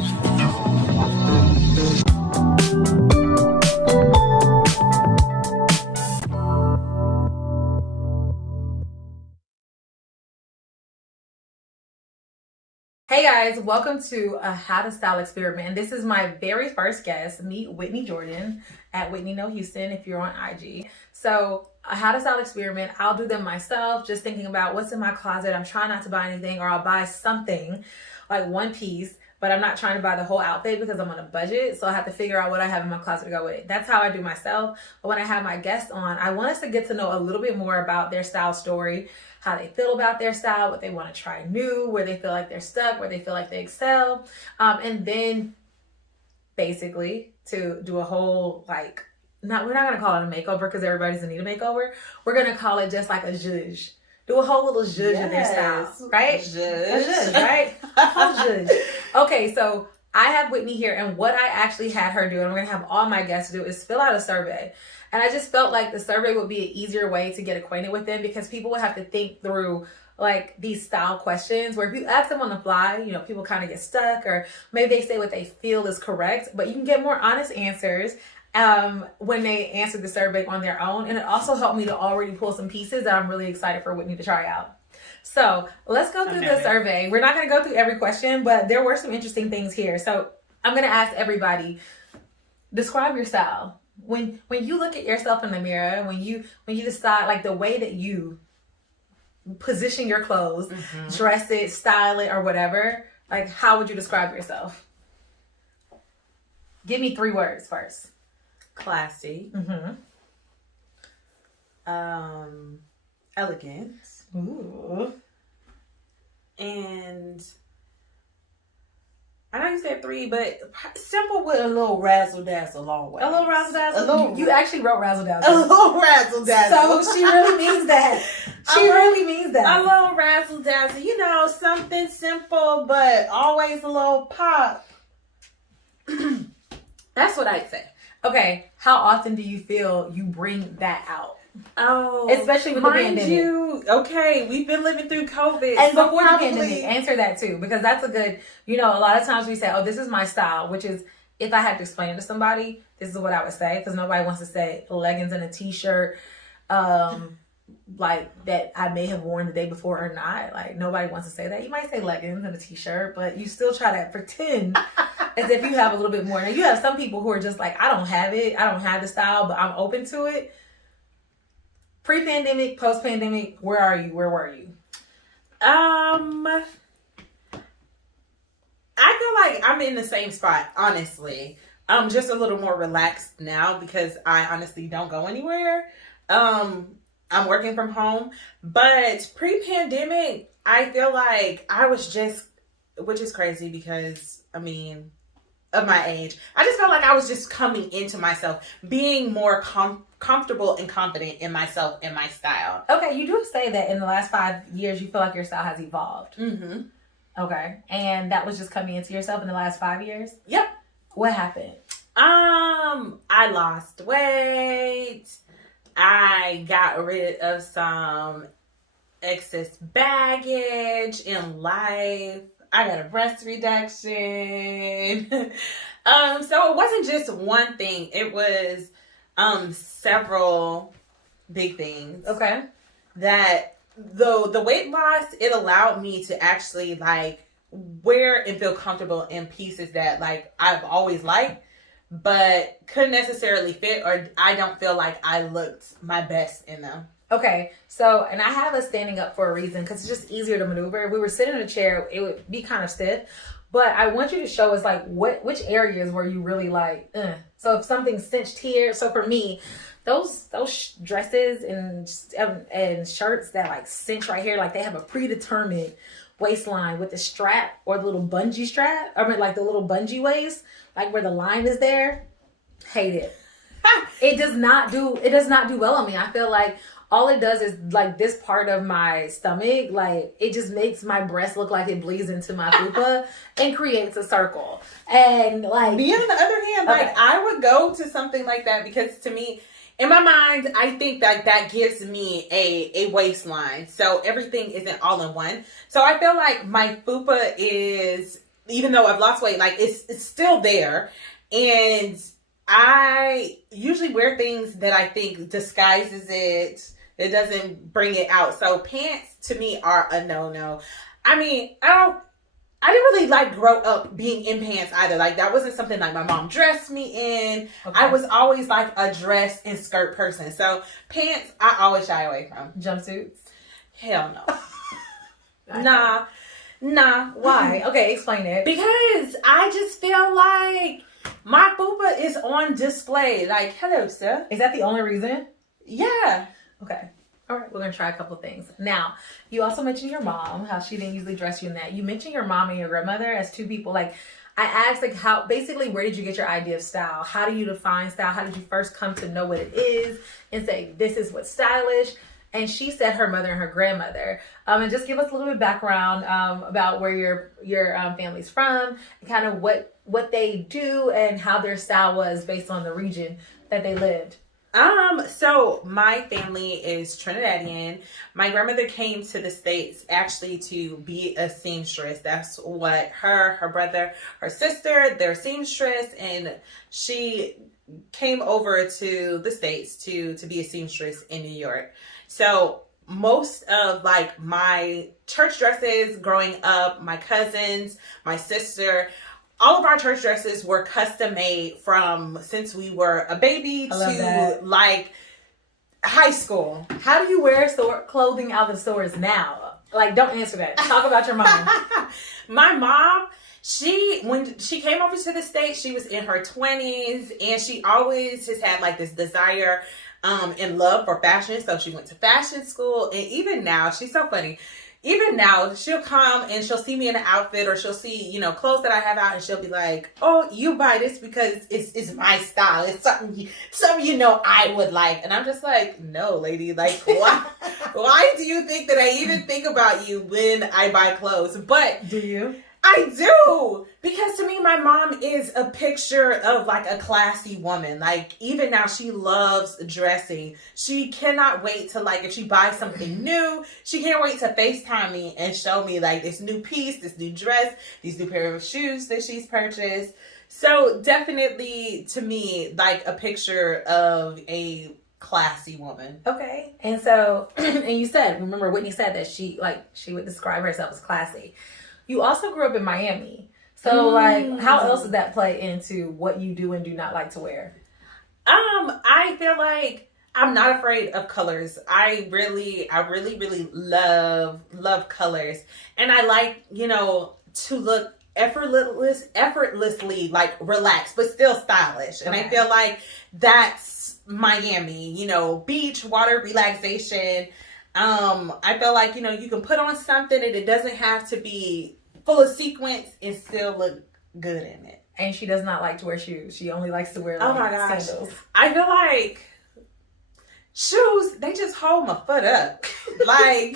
Hey guys, welcome to a How to Style experiment. And this is my very first guest. Meet Whitney Jordan at Whitney No Houston if you're on IG. So a How to Style experiment, I'll do them myself, just thinking about what's in my closet. I'm trying not to buy anything, or I'll buy something like one piece, but I'm not trying to buy the whole outfit because I'm on a budget. So I have to figure out what I have in my closet to go with it. That's how I do myself. But when I have my guests on, I want us to get to know a little bit more about their style story, how they feel about their style, what they want to try new, where they feel like they're stuck, where they feel like they excel. And then basically to do a whole, like, we're not going to call it a makeover because everybody doesn't need a makeover. We're going to call it just like a zhuzh. Do a whole little zhuzh in their style, right? Zhuzh. A zhuzh, right? A whole zhuzh. Okay, so I have Whitney here, and what I actually had her do, and I'm going to have all my guests do, is fill out a survey. And I just felt like the survey would be an easier way to get acquainted with them, because people would have to think through like these style questions where if you ask them on the fly, you know, people kind of get stuck, or maybe they say what they feel is correct, but you can get more honest answers when they answer the survey on their own. And it also helped me to already pull some pieces that I'm really excited for Whitney to try out. So let's go through the survey. We're not going to go through every question, but there were some interesting things here. So I'm going to ask everybody, describe your style. When you look at yourself in the mirror, when you decide, like, the way that you position your clothes, dress it, style it, or whatever, like, how would you describe yourself? Give me 3 words first. Classy. Elegant. Ooh. And I know you said 3, but simple with a little razzle dazzle always. A little razzle dazzle? A little, you actually wrote razzle dazzle. a little razzle dazzle. So she really means that. She really means that. A little razzle dazzle. You know, something simple, but always a little pop. That's what I'd say. Okay, how often do you feel you bring that out? Oh, especially with the pandemic. Okay, we've been living through COVID. And so before the pandemic, answer that too, because that's a good, you know, a lot of times we say, oh, this is my style, which is, if I had to explain it to somebody, this is what I would say, because nobody wants to say leggings and a t-shirt, like that I may have worn the day before or not. Like, nobody wants to say that. You might say leggings and a t-shirt, but you still try to pretend as if you have a little bit more. Now, you have some people who are just like, I don't have it. I don't have the style, but I'm open to it. Pre-pandemic, post-pandemic, where are you? Where were you? I feel like I'm in the same spot, honestly. I'm just a little more relaxed now because I honestly don't go anywhere. I'm working from home, but pre-pandemic, I feel like I was just, which is crazy because, I mean, of my age, I just felt like I was just coming into myself, being more comfortable and confident in myself and my style. Okay, you do say that in the last 5 years, you feel like your style has evolved. Okay, and that was just coming into yourself in the last 5 years? Yep. What happened? I lost weight. I got rid of some excess baggage in life. I got a breast reduction. So it wasn't just one thing. It was several big things. Okay. That the weight loss, it allowed me to actually like wear and feel comfortable in pieces that like I've always liked, but couldn't necessarily fit, or I don't feel like I looked my best in them. Okay, so, and I have us standing up for a reason, because it's just easier to maneuver. If we were sitting in a chair, it would be kind of stiff. But I want you to show us, like, which areas were you really like, So if something's cinched here, so for me, those dresses and shirts that like cinch right here, like they have a predetermined waistline with the strap or the little bungee strap, I mean like the little bungee waist, like where the line is there. Hate it. It does not do well on me. I feel like all it does is like this part of my stomach, like it just makes my breast look like it bleeds into my fupa and creates a circle. And like, me on the other hand, like I would go to something like that because to me, in my mind, I think that gives me a waistline. So everything isn't all in one. So I feel like my fupa is even though I've lost weight, like it's still there. And I usually wear things that I think disguises it. It doesn't bring it out. So pants to me are a no-no. I mean, I didn't really like grow up being in pants either. Like that wasn't something like my mom dressed me in. Okay. I was always like a dress and skirt person. So pants, I always shy away from. Jumpsuits? Hell no. Nah. Why? Okay, explain it. Because I just feel like my fupa is on display. Like, hello, sir. Is that the only reason? Yeah. Okay. All right, we're going to try a couple things. Now, you also mentioned your mom, how she didn't usually dress you in that. You mentioned your mom and your grandmother as two people. Like, I asked, like, how, basically, where did you get your idea of style? How do you define style? How did you first come to know what it is and say, this is what's stylish? And she said her mother and her grandmother. And just give us a little bit of background about where your family's from and kind of what they do and how their style was based on the region that they lived. So my family is Trinidadian. My grandmother came to the States actually to be a seamstress. That's what her brother, her sister, they're seamstress, and she came over to the States to be a seamstress in New York. So most of like my church dresses growing up, my cousins, my sister, all of our church dresses were custom made from since we were a baby to like high school. How do you wear clothing out of the stores now? Like, don't answer that. Talk about your mom. My mom, when she came over to the States, she was in her 20s, and she always has had like this desire and love for fashion. So she went to fashion school, and even now, she's so funny. Even now, she'll come and she'll see me in an outfit, or she'll see, clothes that I have out, and she'll be like, "Oh, you buy this because it's my style. It's something I would like." And I'm just like, "No, lady, like why do you think that I even think about you when I buy clothes?" But do you? I do, because to me, my mom is a picture of like a classy woman. Like even now, she loves dressing. She cannot wait to like, if she buys something new, she can't wait to FaceTime me and show me like this new piece, this new dress, these new pair of shoes that she's purchased. So definitely to me, like a picture of a classy woman. Okay. And so, and you said, remember Whitney said that she would describe herself as classy. You also grew up in Miami. So, like, how else does that play into what you do and do not like to wear? I feel like I'm not afraid of colors. I really love colors. And I like, to look effortlessly, like, relaxed, but still stylish. And I feel like that's Miami, beach, water, relaxation. I feel like, you can put on something and it doesn't have to be full of sequins and still look good in it. And she does not like to wear shoes. She only likes to wear sandals. I feel like shoes, they just hold my foot up. Like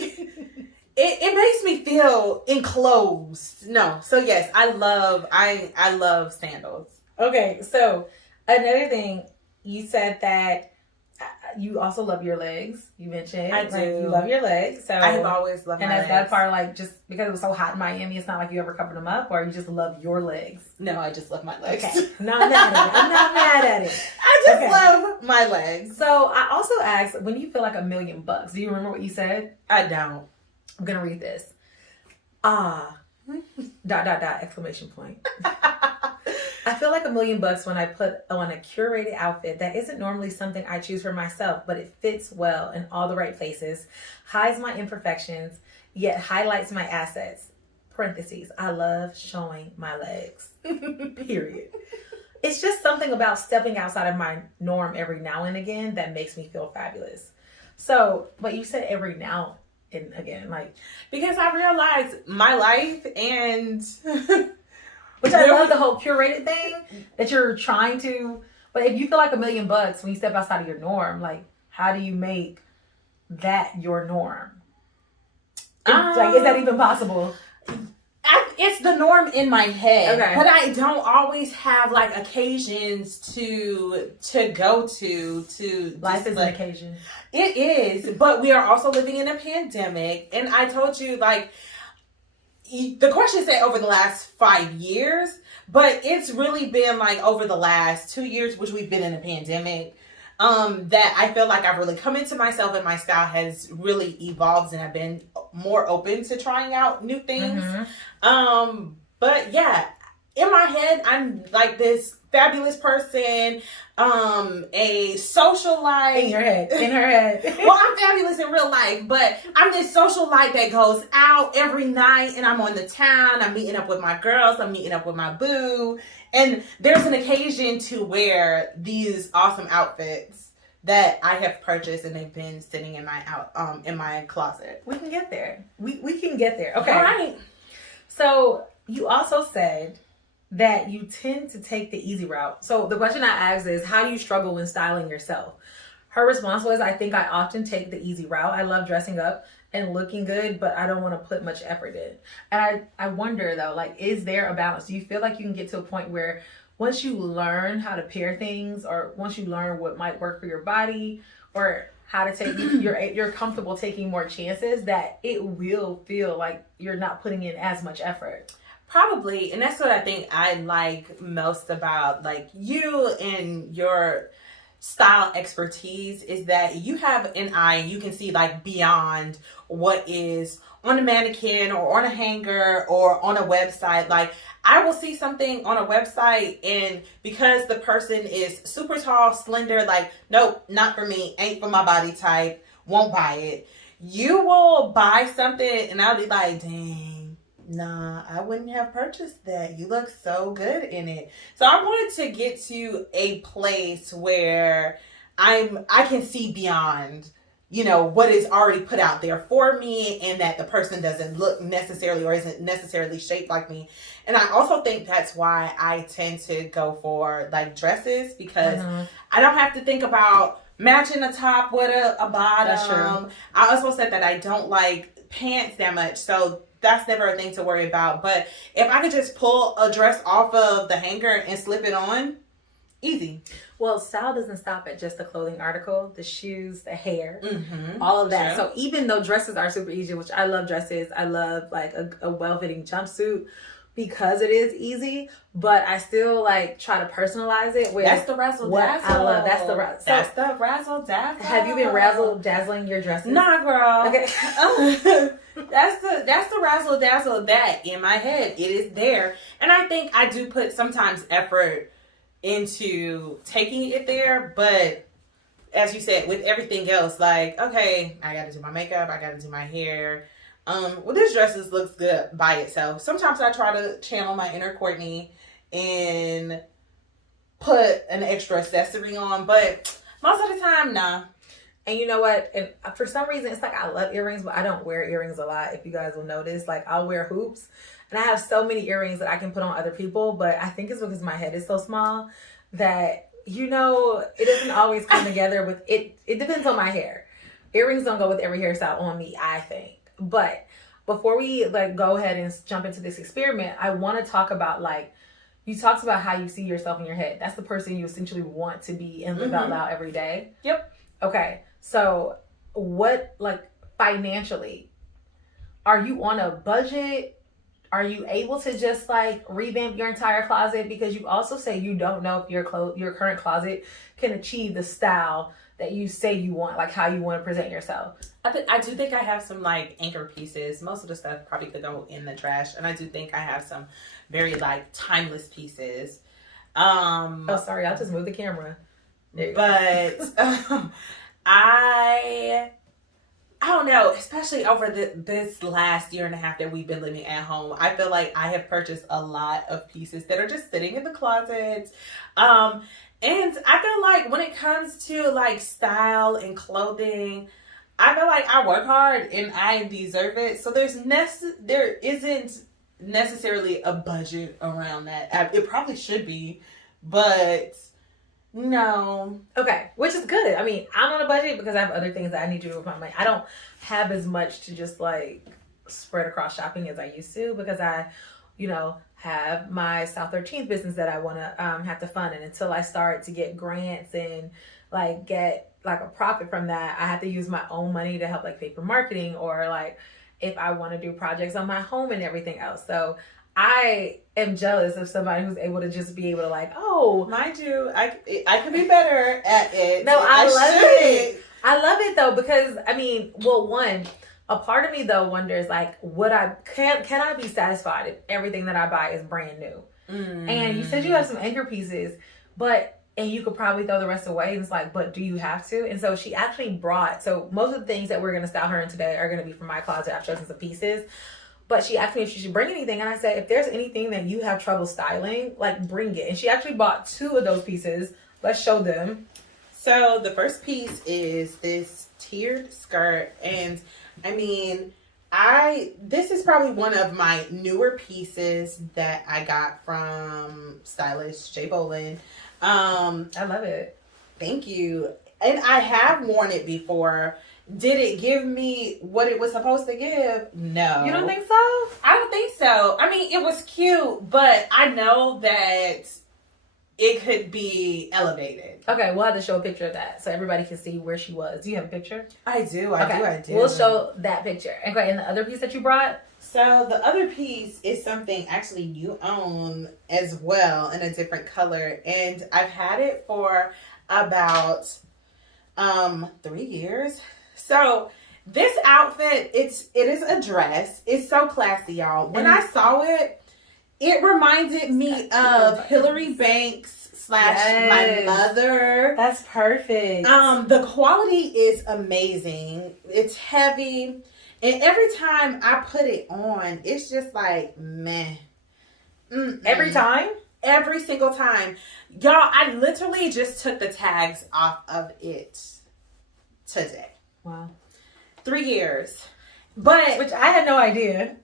it makes me feel enclosed. No. So yes, I love sandals. Okay, so another thing, you said that you also love your legs. You mentioned I do. Like, you love your legs. So I have always loved my legs. And that's that part, like, just because it was so hot in Miami, it's not like you ever covered them up, or you just love your legs. No, I just love my legs. Okay, I'm not mad at it. I just love my legs. So I also asked, when you feel like $1,000,000, do you remember what you said? I don't. I'm gonna read this. Exclamation point. I feel like $1,000,000 when I put on a curated outfit that isn't normally something I choose for myself, but it fits well in all the right places, hides my imperfections, yet highlights my assets. Parentheses, I love showing my legs. Period. It's just something about stepping outside of my norm every now and again that makes me feel fabulous. So, but you said every now and again, like, because I realized my life and which I love the whole curated thing that you're trying to, but if you feel like $1,000,000 when you step outside of your norm, like, how do you make that your norm? Like, is that even possible? It's the norm in my head, okay. But I don't always have like occasions to go to. Life is an occasion. It is, but we are also living in a pandemic, and I told you, like, the question said over the last 5 years, but it's really been like over the last 2 years, which we've been in a pandemic, that I feel like I've really come into myself and my style has really evolved and I've been more open to trying out new things. But yeah, in my head, I'm like this fabulous person, a socialite. In her head. Well, I'm fabulous in real life, but I'm this socialite that goes out every night and I'm on the town. I'm meeting up with my girls. I'm meeting up with my boo. And there's an occasion to wear these awesome outfits that I have purchased and they've been sitting in my closet. We can get there. We can get there. Okay. All right. So you also said that you tend to take the easy route. So the question I asked is, how do you struggle when styling yourself? Her response was, I think I often take the easy route. I love dressing up and looking good, but I don't want to put much effort in. And I wonder though, like, is there a balance? Do you feel like you can get to a point where once you learn how to pair things, or once you learn what might work for your body, or how to take, you're comfortable taking more chances, that it will feel like you're not putting in as much effort? Probably. And that's what I think I like most about like you and your style expertise, is that you have an eye, you can see like beyond what is on a mannequin or on a hanger or on a website. Like I will see something on a website and because the person is super tall, slender, like, nope, not for me, ain't for my body type, won't buy it. You will buy something and I'll be like, dang, nah, I wouldn't have purchased that. You look so good in it. So I wanted to get to a place where I can see beyond, you know, what is already put out there for me, and that the person doesn't look necessarily or isn't necessarily shaped like me. And I also think that's why I tend to go for like dresses, because I don't have to think about matching a top with a bottom. That's true. I also said that I don't like pants that much, so that's never a thing to worry about. But if I could just pull a dress off of the hanger and slip it on, easy. Well, style doesn't stop at just the clothing article, the shoes, the hair, all of that. Sure. So even though dresses are super easy, which I love dresses, I love like a well-fitting jumpsuit because it is easy, but I still like try to personalize it with That's the razzle dazzle. I love. That's the razzle. That's the razzle dazzle. Have you been razzle dazzling your dresses? Nah, girl. Okay. That's the razzle dazzle that in my head it is there, and I think I do put sometimes effort into taking it there, but as you said, with everything else, like, okay, I gotta do my makeup, I gotta do my hair. Well, this dress looks good by itself. Sometimes I try to channel my inner Courtney and put an extra accessory on, but most of the time, nah. And you know what? And for some reason, it's like I love earrings, but I don't wear earrings a lot. If you guys will notice, like I'll wear hoops, and I have so many earrings that I can put on other people. But I think it's because my head is so small that, you know, it doesn't always come together with it. It depends on my hair. Earrings don't go with every hairstyle on me, I think. But before we like go ahead and jump into this experiment, I want to talk about, like, you talked about how you see yourself in your head. That's the person you essentially want to be and live out loud every day. Yep. Okay. So what, like, financially, are you on a budget? Are you able to just like revamp your entire closet? Because you also say you don't know if your current closet can achieve the style that you say you want, like how you want to present yourself. I do think I have some like anchor pieces. Most of the stuff probably could go in the trash, and I do think I have some very like timeless pieces. Oh, sorry, I'll just move the camera. But I don't know, especially over this last year and a half that we've been living at home, I feel like I have purchased a lot of pieces that are just sitting in the closet. And I feel like when it comes to like style and clothing, I feel like I work hard and I deserve it. So there isn't necessarily a budget around that. It probably should be, but no. Okay, which is good. I mean, I'm on a budget because I have other things that I need to do with my money. I don't have as much to just like spread across shopping as I used to, because I, you know, have my South 13th business that I want to have to fund. And until I start to get grants and like get like a profit from that, I have to use my own money to help like pay for marketing, or like if I want to do projects on my home and everything else. So I am jealous of somebody who's able to just be able to like, oh, mind you, I could be better at it. No, I love it. I love it though, because I mean, well, one, a part of me though wonders like, can I be satisfied if everything that I buy is brand new? And you said you have some anchor pieces, and you could probably throw the rest away. And it's like, but do you have to? And so she actually brought, so most of the things that we're going to style her in today are going to be from my closet. I've chosen some pieces. But she asked me if she should bring anything. And I said, if there's anything that you have trouble styling, like bring it. And she actually bought 2 of those pieces. Let's show them. So the first piece is this tiered skirt. And I mean, this is probably one of my newer pieces that I got from stylist Jay Bolin. I love it. Thank you. And I have worn it before. Did it give me what it was supposed to give? No. You don't think so? I don't think so. I mean, it was cute, but I know that it could be elevated. Okay, we'll have to show a picture of that so everybody can see where she was. Do you have a picture? I do. I do. We'll show that picture. Okay, and the other piece that you brought? So the other piece is something actually you own as well in a different color. And I've had it for about 3 years. So this outfit, it is a dress. It's so classy, y'all. When I saw it, it reminded me of Hillary Banks / my mother. That's perfect. The quality is amazing. It's heavy. And every time I put it on, it's just like, meh. Every time? Every single time. Y'all, I literally just took the tags off of it today. Wow. 3 years. But which I had no idea.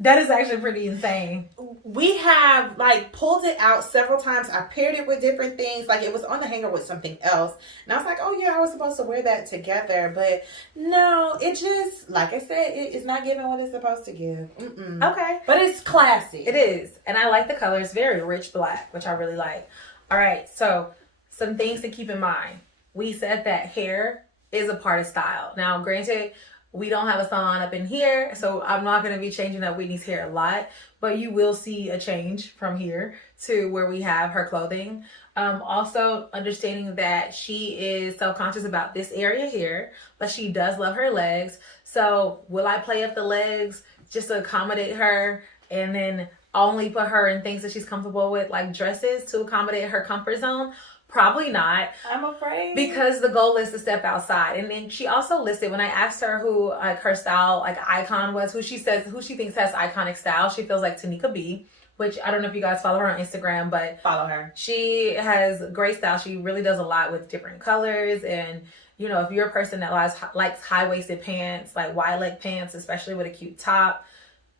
That is actually pretty insane. We have like pulled it out several times. I paired it with different things. Like it was on the hanger with something else. And I was like, oh yeah, I was supposed to wear that together. But no, it just, like I said, it's not giving what it's supposed to give. Okay. But it's classy. It is. And I like the color. It's very rich black, which I really like. All right. So some things to keep in mind. We said that hair is a part of style. Now, granted, we don't have a salon up in here, so I'm not going to be changing up Whitney's hair a lot, but you will see a change from here to where we have her clothing. Also, understanding that she is self-conscious about this area here, but she does love her legs. So will I play up the legs just to accommodate her and then only put her in things that she's comfortable with, like dresses, to accommodate her comfort zone? Probably not. I'm afraid. Because the goal is to step outside. And then she also listed, when I asked her who like her style like icon was, who she thinks has iconic style, she feels like Tanika B, which I don't know if you guys follow her on Instagram, but follow her. She has great style. She really does a lot with different colors. And you know, if you're a person that likes high-waisted pants, like wide leg pants, especially with a cute top,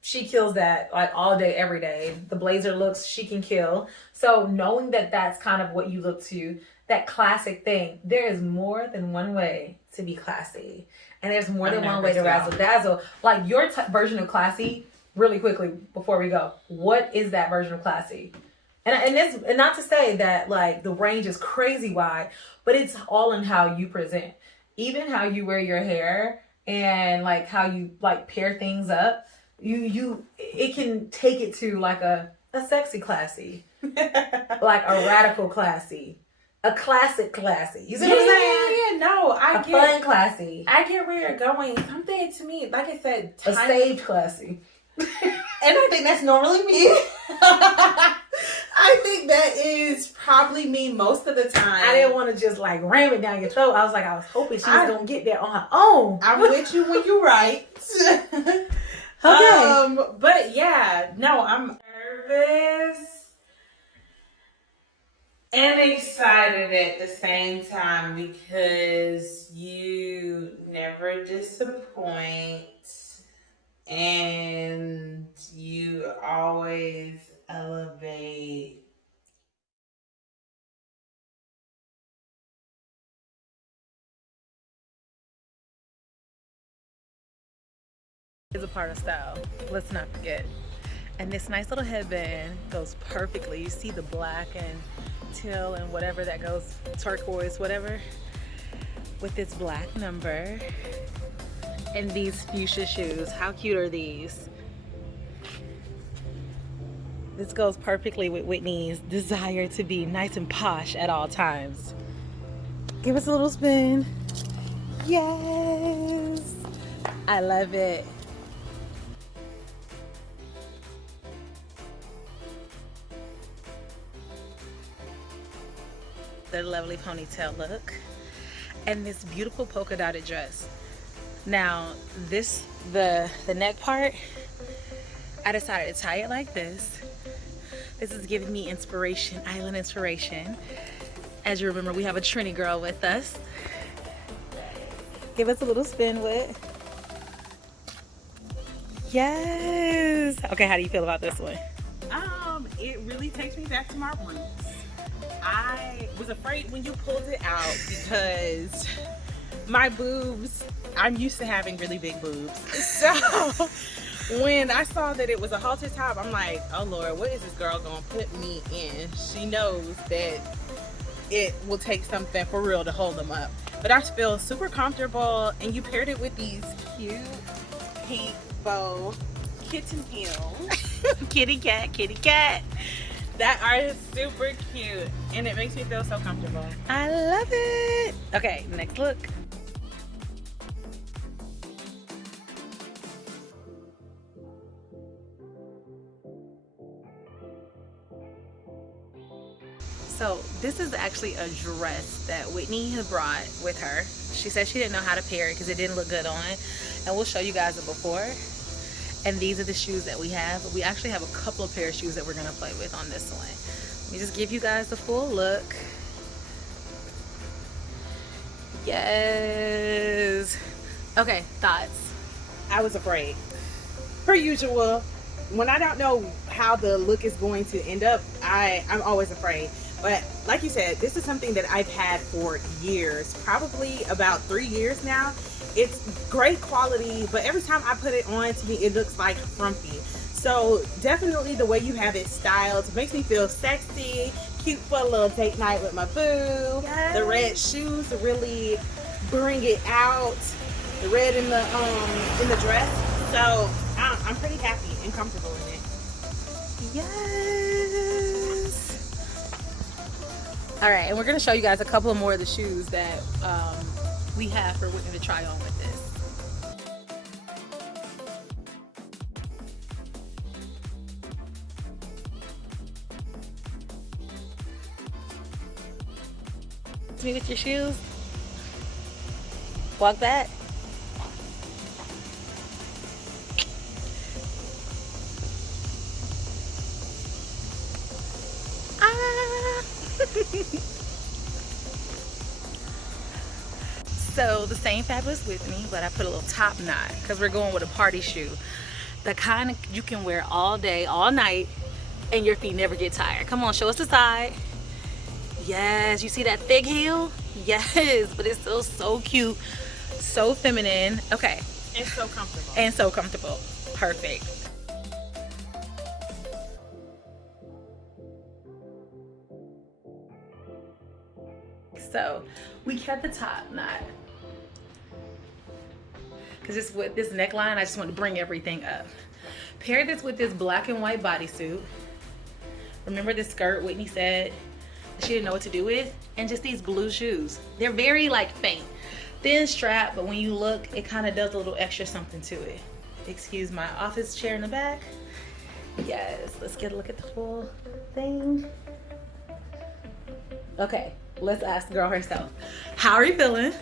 she kills that like all day, every day. The blazer looks she can kill. So knowing that that's kind of what you look to, that classic thing, there is more than one way to be classy. And there's more than one way to razzle dazzle. Like your version of classy, really quickly before we go, what is that version of classy? And not to say that like the range is crazy wide, but it's all in how you present. Even how you wear your hair and like how you like pair things up. It can take it to like a sexy classy, like a radical classy, a classic classy. You see what I'm saying? Yeah, no, I get fun classy. I get where you're going. Something to me, like I said, a saved classy. And I think that's normally me. I think that is probably me most of the time. I didn't want to just like ram it down your throat. I was hoping she was gonna get there on her own. I'm with you when you're right. Okay. But yeah, no, I'm nervous and excited at the same time because you never disappoint and you always elevate. Is a part of style. Let's not forget. And this nice little headband goes perfectly. You see the black and teal and whatever that goes, turquoise, whatever, with its black number. And these fuchsia shoes, how cute are these? This goes perfectly with Whitney's desire to be nice and posh at all times. Give us a little spin. Yes! I love it. The lovely ponytail look. And this beautiful polka dotted dress. Now, the neck part, I decided to tie it like this. This is giving me inspiration, island inspiration. As you remember, we have a Trini girl with us. Give us a little spin with. Yes. Okay, how do you feel about this one? It really takes me back to my roots. I was afraid when you pulled it out because my boobs, I'm used to having really big boobs. So when I saw that it was a halter top, I'm like, oh Lord, what is this girl gonna put me in? She knows that it will take something for real to hold them up. But I feel super comfortable, and you paired it with these cute pink bow kitten heels. Kitty cat. That are super cute, and it makes me feel so comfortable. I love it. Okay, next look. So this is actually a dress that Whitney has brought with her. She said she didn't know how to pair it because it didn't look good on, and we'll show you guys it before. And these are the shoes that we have. We actually have a couple of pair of shoes that we're gonna play with on this one. Let me just give you guys the full look. Yes. Okay, thoughts? I was afraid. Per usual, when I don't know how the look is going to end up, I'm always afraid. But like you said, this is something that I've had for years, probably about 3 years now. It's great quality, but every time I put it on, to me, it looks like frumpy. So definitely the way you have it styled makes me feel sexy, cute for a little date night with my boo. Yes. The red shoes really bring it out. The red in the dress. So I'm pretty happy and comfortable in it. Yes. All right, and we're gonna show you guys a couple of more of the shoes that we have for Whitney to try on with this. Me with your shoes. Walk back. So the same fabulous Whitney, but I put a little top knot because we're going with a party shoe. The kind of you can wear all day, all night, and your feet never get tired. Come on, show us the side. Yes, you see that thick heel? Yes, but it's still so cute, so feminine. Okay. And so comfortable. And so comfortable. Perfect. So we kept the top knot because it's with this neckline. I just want to bring everything up. Pair this with this black and white bodysuit. Remember this skirt Whitney said she didn't know what to do with? And just these blue shoes. They're very like faint, thin strap, but when you look, it kind of does a little extra something to it. Excuse my office chair in the back. Yes, let's get a look at the full thing. Okay, let's ask the girl herself. How are you feeling?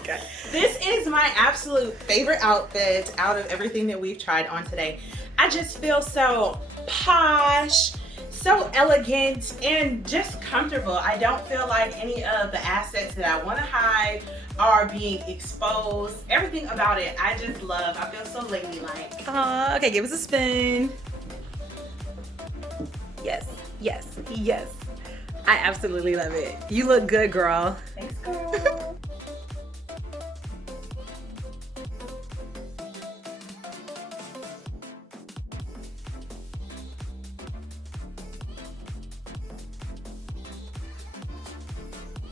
Okay. This is my absolute favorite outfit out of everything that we've tried on today. I just feel so posh, so elegant, and just comfortable. I don't feel like any of the assets that I want to hide are being exposed. Everything about it, I just love. I feel so ladylike. Okay, give us a spin. Yes, yes, yes. I absolutely love it. You look good, girl. Thanks, girl.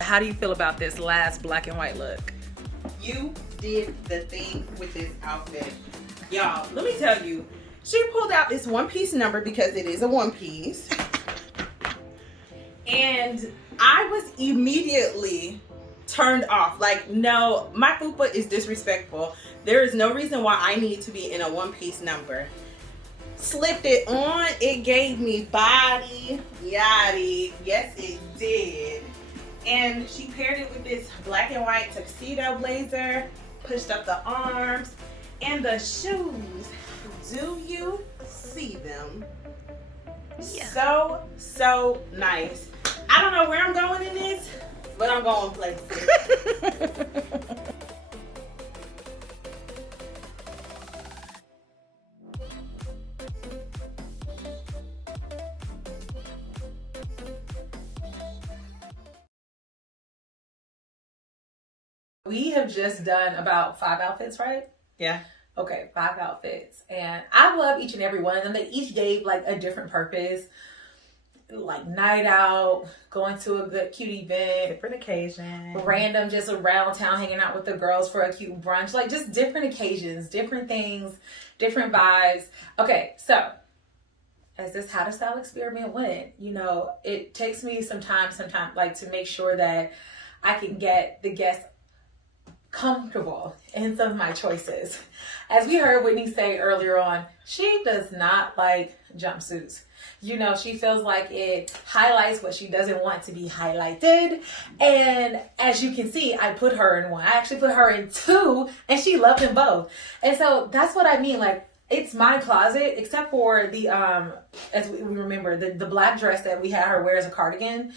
How do you feel about this last black and white look? you did the thing with this outfit. Y'all, let me tell you, she pulled out this one-piece number because it is a one-piece. And I was immediately turned off. Like, no, my fupa is disrespectful. There is no reason why I need to be in a one-piece number. Slipped it on, it gave me body, yaddy. Yes, it did. And she paired it with this black and white tuxedo blazer, pushed up the arms, and the shoes. Do you see them? Yeah. So nice. I don't know where I'm going in this, but I'm going places. We have just done about 5 outfits, right? Yeah. Okay, 5 outfits. And I love each and every one of them. They each gave like a different purpose. Like night out, going to a good cute event. Different occasion. Random, just around town hanging out with the girls for a cute brunch. Like just different occasions, different things, different vibes. Okay, so as this how to style experiment went, you know, it takes me some time like to make sure that I can get the guests comfortable in some of my choices. As we heard Whitney say earlier on, she does not like jumpsuits. You know, she feels like it highlights what she doesn't want to be highlighted. And as you can see, I put her in one. I actually put her in 2, and she loved them both. And so that's what I mean. Like, it's my closet, except for the, as we remember, the black dress that we had her wear as a cardigan.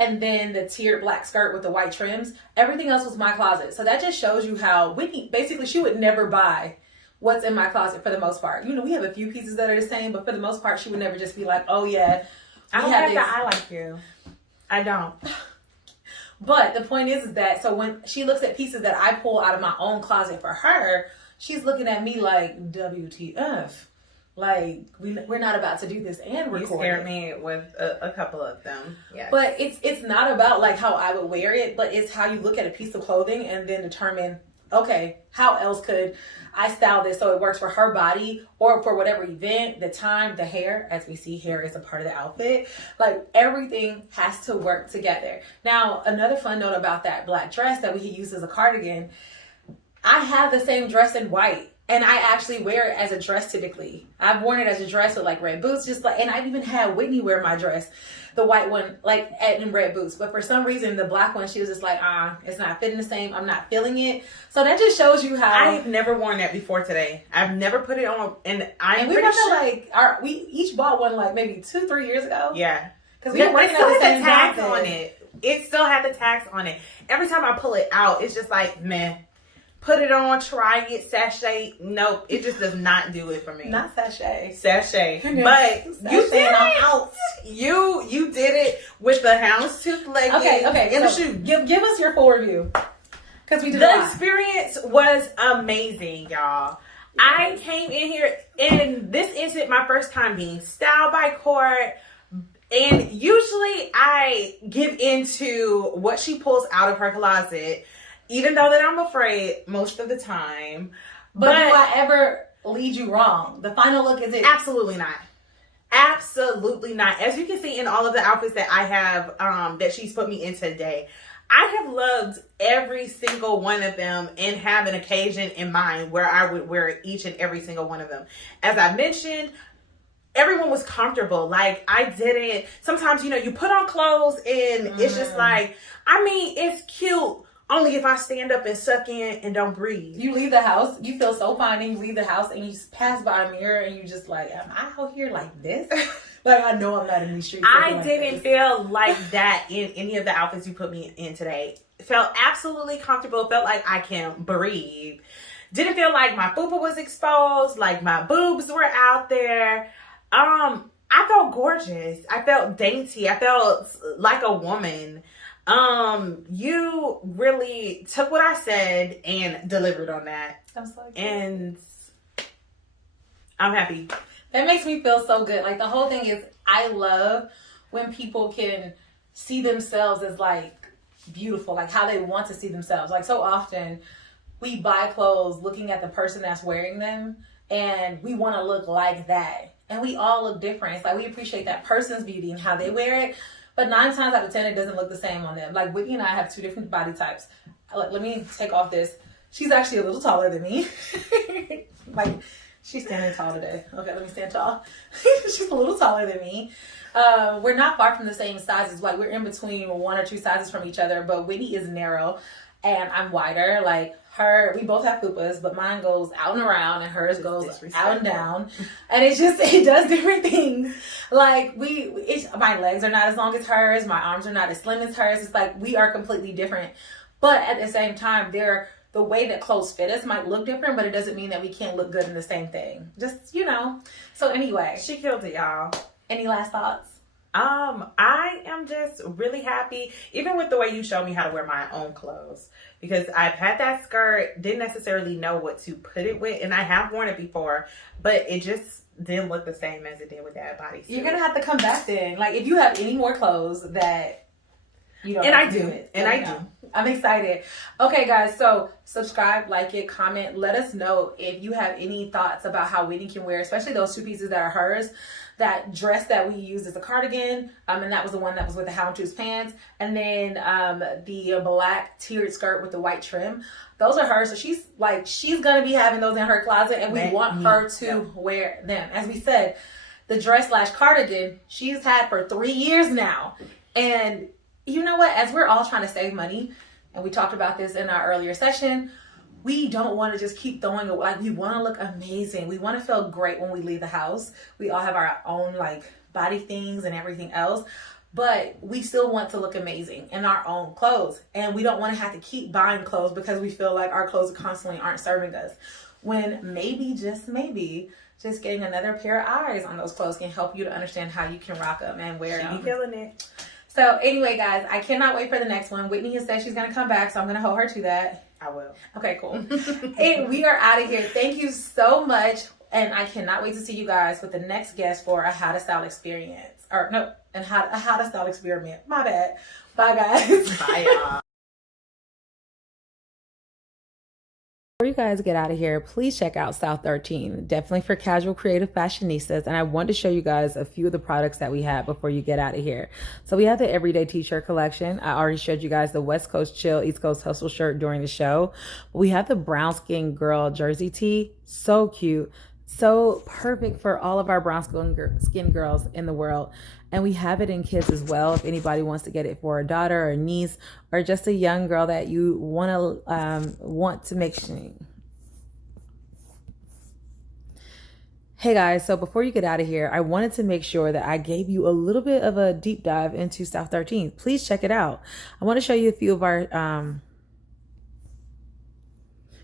And then the tiered black skirt with the white trims. Everything else was my closet. So that just shows you how Whitney, basically, she would never buy what's in my closet for the most part. You know, we have a few pieces that are the same, but for the most part, she would never just be like, oh yeah. I don't have that I like you. I don't. But the point is that, so when she looks at pieces that I pull out of my own closet for her, she's looking at me like, WTF. Like, we're not about to do this and record. You scared me with a couple of them. Yes. But it's not about like how I would wear it, but it's how you look at a piece of clothing and then determine, okay, how else could I style this so it works for her body or for whatever event, the time, the hair. As we see, hair is a part of the outfit. Like, everything has to work together. Now, another fun note about that black dress that we use as a cardigan, I have the same dress in white. And I actually wear it as a dress typically. I've worn it as a dress with like red boots, just like, and I've even had Whitney wear my dress, the white one, like in red boots. But for some reason, the black one, she was just like, it's not fitting the same. I'm not feeling it. So that just shows you how. I've never worn that before today. I've never put it on, and we pretty sure we each bought one like maybe 2-3 years ago. Yeah, because we were working at the same tags on it. It still had the tags on it. Every time I pull it out, it's just like, meh. Put it on, try it, sachet. Nope, it just does not do it for me. Not sachet. Sachet. But you did it. You did it with the houndstooth leggings. Okay. And the so shoe. Give us your full review. Because we did the experience was amazing, y'all. I came in here, and this isn't my first time being styled by Court. And usually I give into what she pulls out of her closet, even though that I'm afraid most of the time. But do I ever lead you wrong? The final look is it? Absolutely not. Absolutely not. As you can see in all of the outfits that I have, that she's put me in today, I have loved every single one of them and have an occasion in mind where I would wear each and every single one of them. As I mentioned, everyone was comfortable. Like, I didn't, sometimes, you know, you put on clothes and it's just like, I mean, it's cute. Only if I stand up and suck in and don't breathe. You leave the house, you feel so fine, and you leave the house and you pass by a mirror and you just like, am I out here like this? Like, I know I'm not in these streets. I didn't feel like that in any of the outfits you put me in today. Felt absolutely comfortable. Felt like I can breathe. Didn't feel like my fupa was exposed, like my boobs were out there. I felt gorgeous. I felt dainty. I felt like a woman. You really took what I said and delivered on that. I'm so excited. And I'm happy. That makes me feel so good. Like, the whole thing is, I love when people can see themselves as like beautiful, like how they want to see themselves. Like, so often we buy clothes looking at the person that's wearing them, and we want to look like that. And we all look different. It's like we appreciate that person's beauty and how they wear it, but 9 times out of 10, it doesn't look the same on them. Like Whitney and I have 2 different body types. Let me take off this. She's actually a little taller than me. Like, she's standing tall today. Okay, let me stand tall. She's a little taller than me. We're not far from the same sizes. Like, we're in between 1 or 2 sizes from each other, but Whitney is narrow and I'm wider. Like, we both have fupas, but mine goes out and around and hers goes out and down. And it does different things. Like, my legs are not as long as hers. My arms are not as slim as hers. It's like, we are completely different. But at the same time, the way that clothes fit us might look different, but it doesn't mean that we can't look good in the same thing. Just, So anyway. She killed it, y'all. Any last thoughts? I am just really happy, even with the way you showed me how to wear my own clothes, because I've had that skirt, didn't necessarily know what to put it with, and I have worn it before, but it just didn't look the same as it did with that bodysuit. You're gonna have to come back then. Like, if you have any more clothes that you don't, and have I to do, it, and I do. I'm excited. Okay, guys, so subscribe, like it, comment. Let us know if you have any thoughts about how Whitney can wear, especially those 2 pieces that are hers. That dress that we used as a cardigan, and that was the one that was with the houndstooth pants, and then the black tiered skirt with the white trim. Those are hers, so she's gonna be having those in her closet, and we want her to wear them. As we said, the dress / cardigan she's had for 3 years now, and you know what? As we're all trying to save money, and we talked about this in our earlier session, we don't want to just keep throwing it. Like, we want to look amazing. We want to feel great when we leave the house. We all have our own body things and everything else, but we still want to look amazing in our own clothes. And we don't want to have to keep buying clothes because we feel like our clothes constantly aren't serving us. When maybe, just maybe, just getting another pair of eyes on those clothes can help you to understand how you can rock them and wear them. She be feeling it. So anyway, guys, I cannot wait for the next one. Whitney has said she's going to come back, so I'm going to hold her to that. I will. Okay, cool. And we are out of here. Thank you so much. And I cannot wait to see you guys with the next guest for a how to style experience. Or no, a how to style experiment. My bad. Bye, guys. Bye, y'all. Before you guys get out of here, please check out South 13, definitely for casual creative fashionistas. And I want to show you guys a few of the products that we have before you get out of here. So we have the everyday t-shirt collection. I already showed you guys the West Coast Chill, East Coast Hustle shirt during the show. We have the brown skin girl jersey tee. So cute. So perfect for all of our brown skin girls in the world. And we have it in kids as well. If anybody wants to get it for a daughter or a niece or just a young girl that you want to make sure. Hey guys, so before you get out of here, I wanted to make sure that I gave you a little bit of a deep dive into South 13. Please check it out. I want to show you a few of our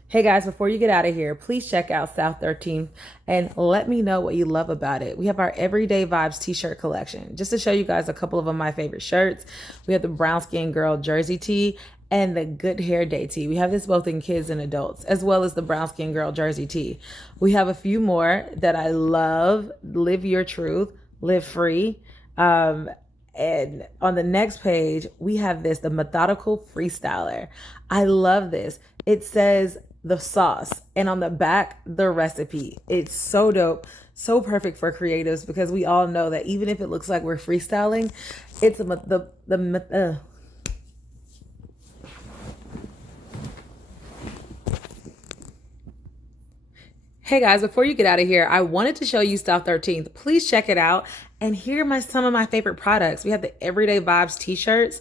Hey guys, before you get out of here, please check out South 13 and let me know what you love about it. We have our Everyday Vibes t-shirt collection. Just to show you guys a couple of my favorite shirts, we have the brown skin girl jersey tee and the good hair day tee. We have this both in kids and adults, as well as the brown skin girl jersey tee. We have a few more that I love. Live your truth, live free. And on the next page, we have the methodical freestyler. I love this. It says the sauce, and on the back, the recipe. It's so dope, so perfect for creatives, because we all know that even if it looks like we're freestyling, it's Hey guys, before you get out of here, I wanted to show you South 13th. Please check it out. And here are some of my favorite products. We have the Everyday Vibes t-shirts.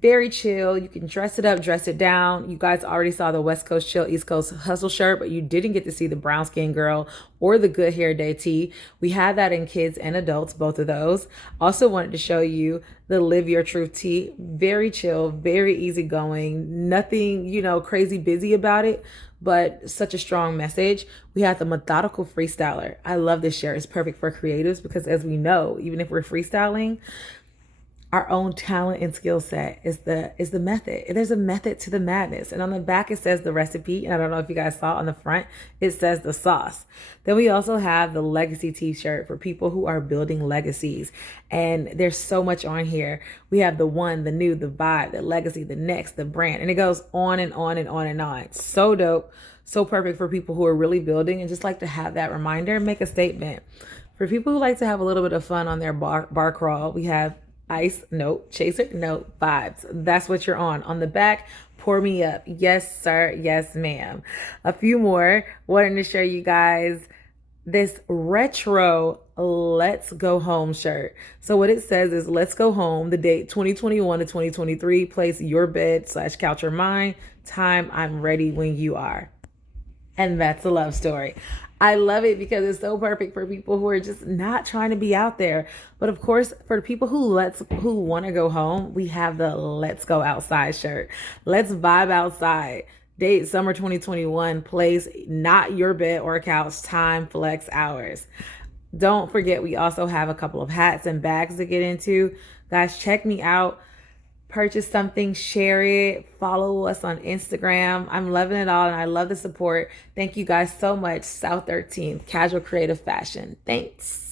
Very chill. You can dress it up, dress it down. You guys already saw the West Coast Chill, East Coast Hustle shirt, but you didn't get to see the brown skin girl or the good hair day tee. We have that in kids and adults, both of those. Also wanted to show you the Live Your Truth tee. Very chill, very easygoing. Nothing, crazy busy about it, but such a strong message. We have the Methodical Freestyler. I love this shirt. It's perfect for creatives because, as we know, even if we're freestyling, our own talent and skill set is the method. There's a method to the madness. And on the back it says the recipe. And I don't know if you guys saw on the front, it says the sauce. Then we also have the legacy t-shirt for people who are building legacies. And there's so much on here. We have the one, the new, the vibe, the legacy, the next, the brand. And it goes on and on and on and on. So dope. So perfect for people who are really building and just like to have that reminder and make a statement. For people who like to have a little bit of fun on their bar crawl, we have ice note, chaser note, vibes. That's what you're on. On the back, pour me up. Yes, sir. Yes, ma'am. A few more. Wanting to show you guys this retro Let's Go Home shirt. So what it says is let's go home. The date 2021 to 2023. Place your bed / couch or mine. Time I'm ready when you are. And that's a love story. I love it because it's so perfect for people who are just not trying to be out there. But of course, for the people who want to go home, we have the Let's Go Outside shirt. Let's vibe outside. Date summer 2021. Place not your bed or couch. Time flex hours. Don't forget, we also have a couple of hats and bags to get into. Guys, check me out. Purchase something, share it, follow us on Instagram. I'm loving it all and I love the support. Thank you guys so much. South 13th, Casual Creative Fashion. Thanks.